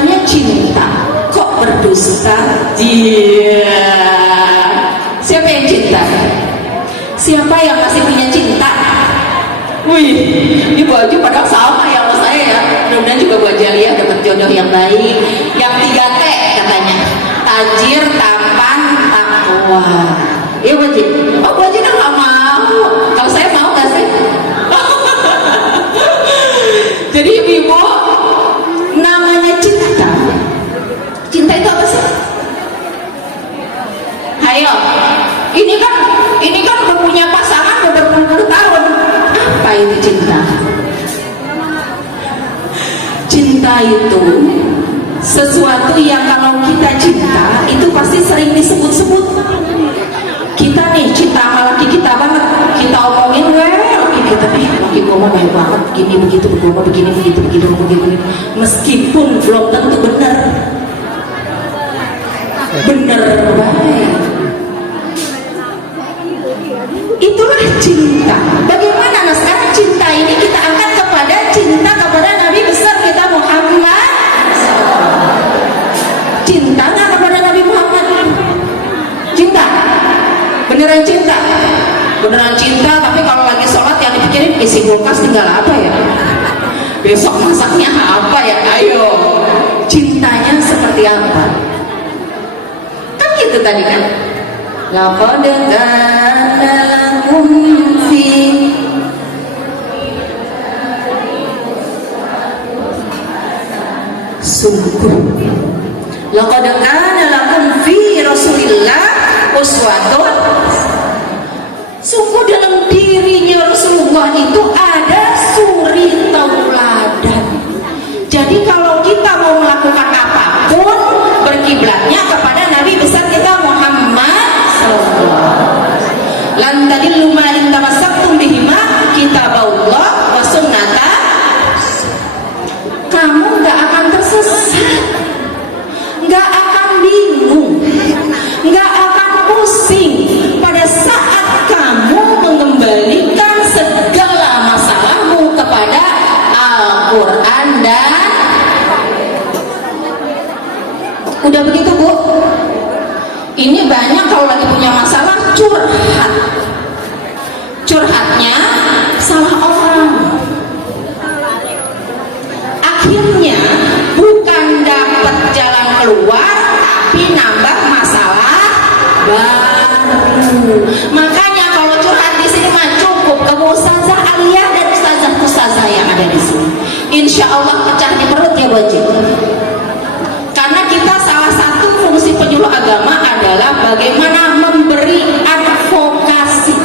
katanya cinta kok berdusta. Iya, siapa yang cinta? Siapa yang masih punya cinta? Wih, ini baju padahal sama ya sama saya ya. Mudah-mudahan juga Bu Jaliah dapat jodoh yang baik, yang 3T katanya, tajir, tampan, takwa. Iya Bu Haji. Oh Bu Haji kan nggak mau. Kalau saya mau nggak sih? Jadi ibu, namanya cinta. Cinta itu apa sih? Ayo, ini kan udah punya pasangan udah berpuluh-puluh tahun. Apa itu cinta? Cinta itu sesuatu yang kalau kita cinta itu pasti sering disebut-sebut. Kita nih cinta sama laki kita banget, kita omongin laki kita nih, laki gua mah baik banget, gini begitu, gua mah begini begitu begini, meskipun belum tentu benar baik. Itulah cinta. Bagaimana? Nah sekarang cinta ini kita angkat kepada cinta kepada Nabi besar kita Muhammad. Cinta nggak kepada Nabi Muhammad? Cinta? Beneran cinta? Beneran cinta, tapi kalau lagi sholat yang dipikirin isi kulkas tinggal apa ya? Besok masaknya apa ya? Ayo, cintanya seperti apa? Kan gitu tadi kan? Laqad kana lakum fi sungguh laqad kana lakum fi Rasulillah uswatun. Sungguh dalam dirinya Rasulullah itu ada suri tauladan. Jadi kalau kita mau melakukan apapun berkiblatnya kepada Nabi besar kita Muhammad. Lan tadillu ma in tamassaktum bihima kitaballah wa sunnata. Kamu gak akan tersesat, gak akan bingung, gak akan pusing pada saat kamu mengembalikan segala masalahmu kepada Al-Quran dan udah begitu Bu. Ini banyak kalau lagi punya masalah curhat. Curhatnya salah orang. Akhirnya bukan dapat jalan keluar, tapi nambah masalah baru. Makanya kalau curhat di sini mah cukup ke Ustazah Aliyah dan Ustazah yang ada di sini. Insya Allah pecah di perut ya Bu Haji. Karena kita salah satu fungsi penyuluh agama adalah bagaimana memberi advokasi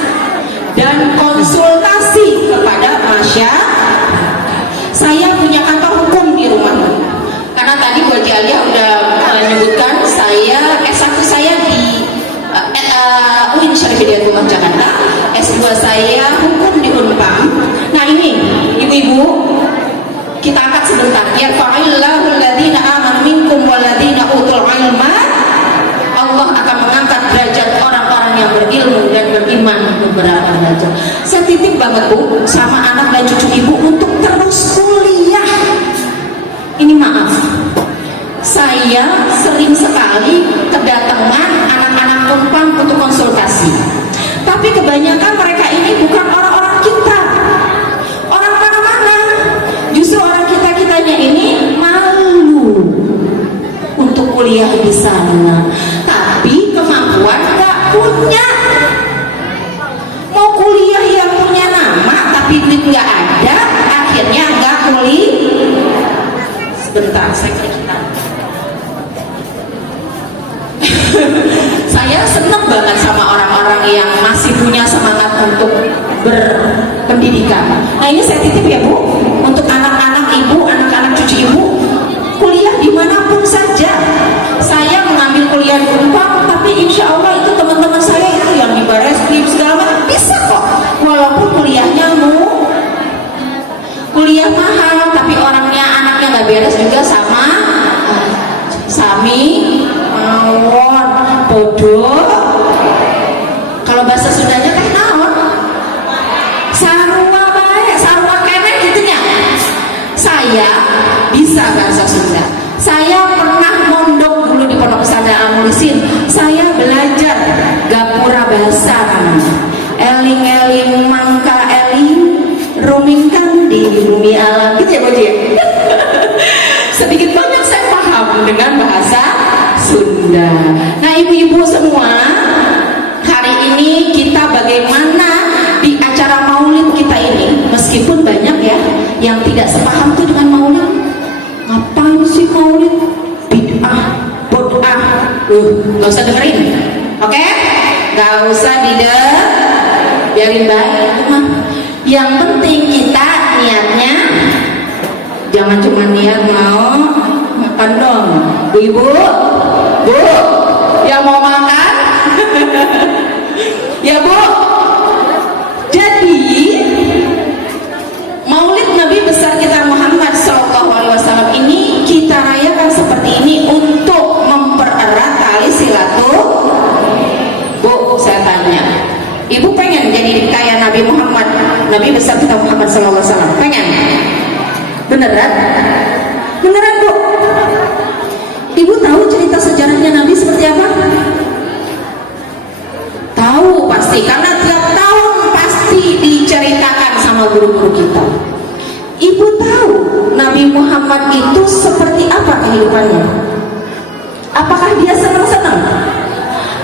dan konsultasi kepada masyarakat. Saya punya kantor hukum di rumah. Karena tadi Bu Haji Aliyah udah menyebutkan saya S1 saya di UIN Syarif Hidayatullah Jakarta, S2 saya hukum di Unpam. Nah ini ibu-ibu, kita angkat sebentar. Yarfa'illahu alladziina aamanu minkum walladziina utul ilma. Allah akan mengangkat derajat orang-orang yang berilmu dan beriman beberapa derajat. Saya titip banget Bu sama anak dan cucu ibu untuk terus kuliah. Ini maaf, saya sering sekali kedatangan anak-anak Unpam untuk konsultasi. Tapi kebanyakan mereka ini bukan orang-orang kita, orang mana-mana. Justru orang kita-kitanya ini malu untuk kuliah di sana, tapi kemampuan nggak punya. Mau kuliah yang punya nama tapi duit nggak ada, akhirnya nggak kuliah. Sebentar, saya cerita. Saya senang banget sama orang-orang yang masih punya semangat untuk berpendidikan. Nah ini saya titip ya Bu, untuk anak-anak ibu, anak-anak cucu ibu, kuliah dimanapun saja. Saya mengambil kuliah di Unpam, tapi insya Allah itu teman-teman saya itu yang di Bareskrim segala macam bisa kok. Walaupun kuliahnya kuliah mahal, tapi orangnya anaknya nggak beres juga sama sami mawon bodoh. Kalau bahasa Sundanya teh naon? Sarua bae, sarua kene gitunya. Saya bisa bahasa Sunda. Saya saya pernah mondok dulu di Pondok Pesantren Al-Mukhlisin. Saya belajar gapura bahasa namanya. Eling-eling mangka eling rumingkan di bumi alam, gitu ya Bu Ji? Sedikit banyak saya paham dengan bahasa Sunda. Nah ibu-ibu semua, hari ini kita bagaimana di acara maulid kita ini, meskipun banyak ya yang tidak sepaham tuh dengan maulid. Ngapain sih maulid? Bid'ah, bod'ah. Gak usah dengerin, oke? Gak usah biarin baik. Yang penting kita niatnya jangan cuma niat mau makan dong. Ibu, Bu, yang mau makan? Ya Bu. Jadi Maulid Nabi besar kita Muhammad SAW ini kita rayakan seperti ini untuk mempererat tali silaturahmi. Bu, saya tanya, Ibu pengen jadi kayak Nabi Muhammad, Nabi besar kita Muhammad SAW? Pengen? Beneran? Beneran Bu? Ibu tahu cerita sejarahnya Nabi seperti apa? Tahu pasti, karena tiap tahun pasti diceritakan sama guru-guru kita. Ibu tahu Nabi Muhammad itu seperti apa kehidupannya? Apakah dia senang-senang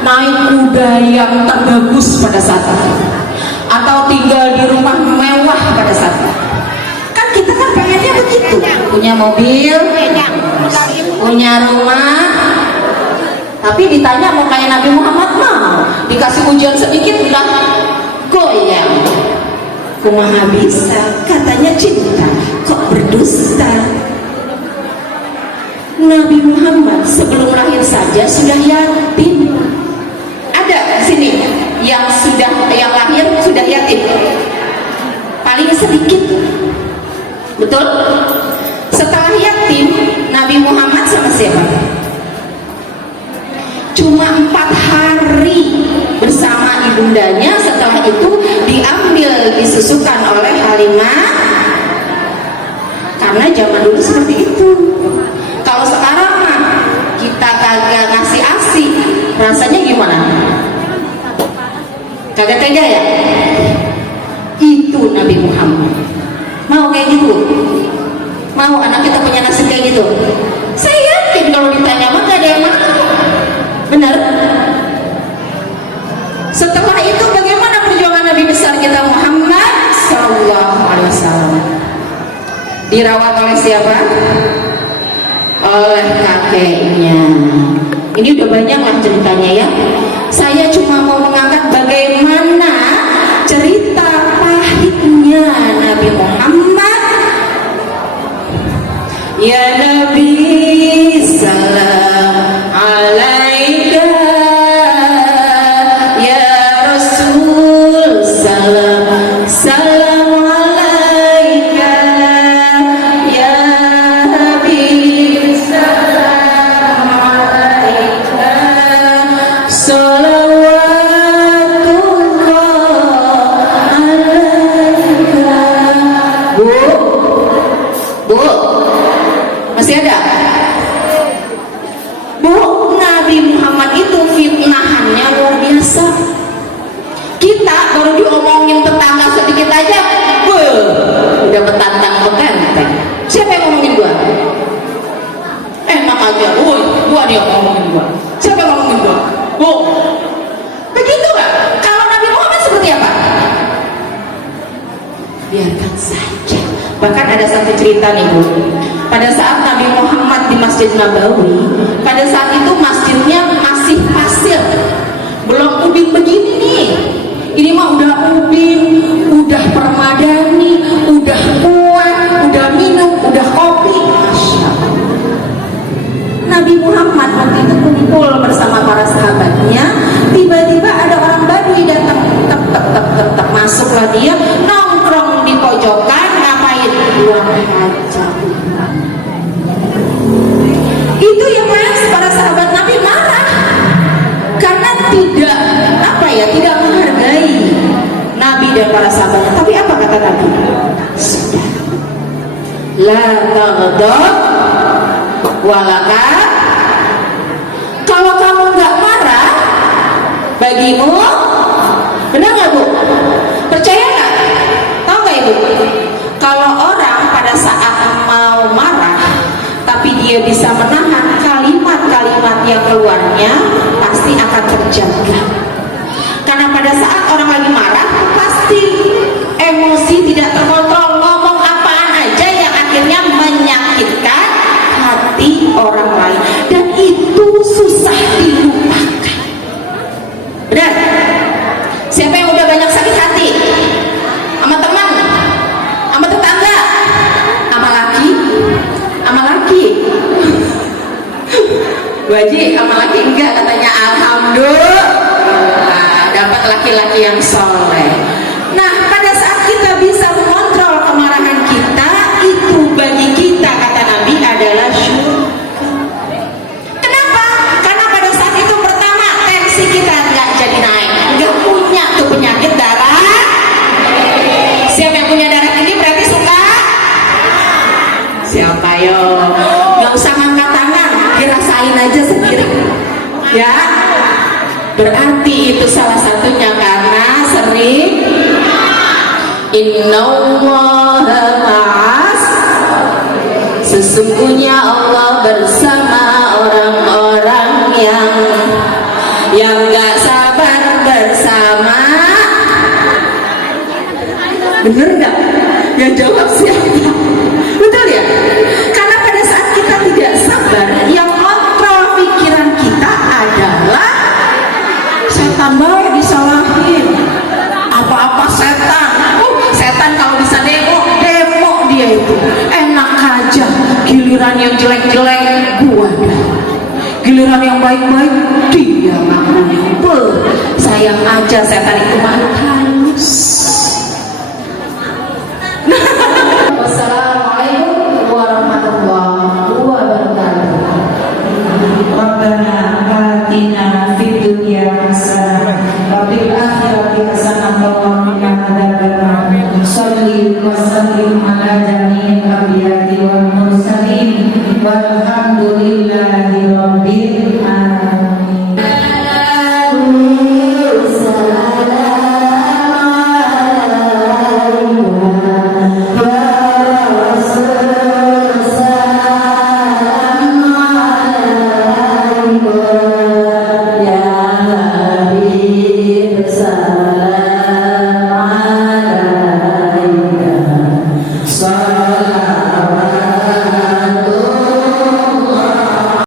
naik kuda yang terbagus pada saat itu, atau tinggal di rumah mewah pada saat itu? Kan kita kan pengennya begitu, punya mobil, punya rumah. Tapi ditanya mau kayak Nabi Muhammad, mau dikasih ujian sedikit udah goyang. Kumaha bisa, katanya cinta kok berdusta. Nabi Muhammad sebelum lahir saja sudah yatim. Ada di sini yang lahir sudah yatim? Paling sedikit, betul? Setelah yatim, Nabi Muhammad sama siapa? Cuma 4 hari bersama ibundanya. Setelah itu diambil, disusukan oleh Halimah. Karena zaman dulu seperti itu. Kalau sekarang mah kita kagak ngasih ASI, rasanya gimana? Kagak tega ya? Itu Nabi Muhammad. Mau kayak gitu? Mau anak kita punya nasib kayak gitu? Saya yakin kalau ditanya mah gak ada yang mau. Benar? Setelah itu bagaimana perjuangan Nabi besar kita Muhammad SAW? Dirawat oleh siapa? Oleh kakeknya. Ini udah banyak lah ceritanya ya. Saya cuma mau mengangkat bagaimana cerita pahitnya Nabi Muhammad. Ya Nabi salam alaika, ya Rasul salam salam alaika, ya Habib salam alaika, salawatullah alaika. Bu, masih ada? Bu, Nabi Muhammad itu fitnahannya luar biasa. Kita baru diomongin tetangga sedikit aja, udah petantang petenteng. Siapa yang ngomongin gua? Enak aja, gua dia ngomongin gua. Siapa yang ngomongin gua? Bu, begitu gak? Kalau Nabi Muhammad seperti apa? Biarkan saja. Bahkan ada satu cerita nih Bu. Pada saat Nabi Muhammad di Masjid Nabawi, pada saat itu masjidnya masih pasir, belum ubin begini nih. Ini mah udah ubin, udah permadani, udah kue, udah minum, udah kopi. Masya Allah. Nabi Muhammad waktu itu kumpul bersama para sahabatnya. Tiba-tiba ada orang Badui datang, tek, masuklah dia, nongkrong di pojokan, ngapain? Buang hajat. Itu yang mana para sahabat Nabi marah karena tidak menghargai Nabi dan para sahabatnya. Tapi apa kata Nabi? Sudah, la taghdab walaka. Kalau kamu nggak marah, bagimu, benar nggak Bu? Percaya nggak? Tahu nggak Ibu? Kalau orang pada saat mau marah, tapi dia bisa menahan kalimat-kalimat yang keluarnya, pasti akan terjaga. Karena pada saat orang lagi marah, pasti emosi tidak terkontrol, ngomong apaan aja yang akhirnya menyakitkan hati orang lain, dan itu susah dilupakan. Benar? Siapa yang udah banyak sakit hati? Sama teman, sama tetangga, sama laki, sama laki. Bu Haji, sama laki enggak katanya. Alhamdulillah, dapat laki-laki yang soleh. Nah, pada saat kita bisa mengontrol kemarahan kita, itu bagi kita, kata Nabi, adalah syukur. Kenapa? Karena pada saat itu pertama, tensi kita nggak jadi naik, nggak punya tuh penyakit darah. Siapa yang punya darah tinggi berarti suka? Siapa yo? Nggak usah ngangkat tangan, dirasain aja sendiri. Ya, berarti itu salah satunya karena sering. Innallaha ma'as, sesungguhnya Allah bersama orang-orang yang gak sabar bersama. Bener gak? Yang jawab siapa? Betul ya? Karena pada saat kita tidak sabar, yang kontrol pikiran kita adalah setan. Baik disalahin apa-apa setan. Setan kalau bisa demo dia itu enak aja. Giliran yang jelek-jelek gua dah, giliran yang baik-baik dia ngakunya. Sayang aja setan itu malu halus. Wassalamualaikum warahmatullahi wabarakatuh. Rabbana atina fid dunya hasanah wa fil akhirati hasanah wa qina adzabannar. Shalli wa sallim ala jami'il anbiya'i wal mursalin walhamdulillah.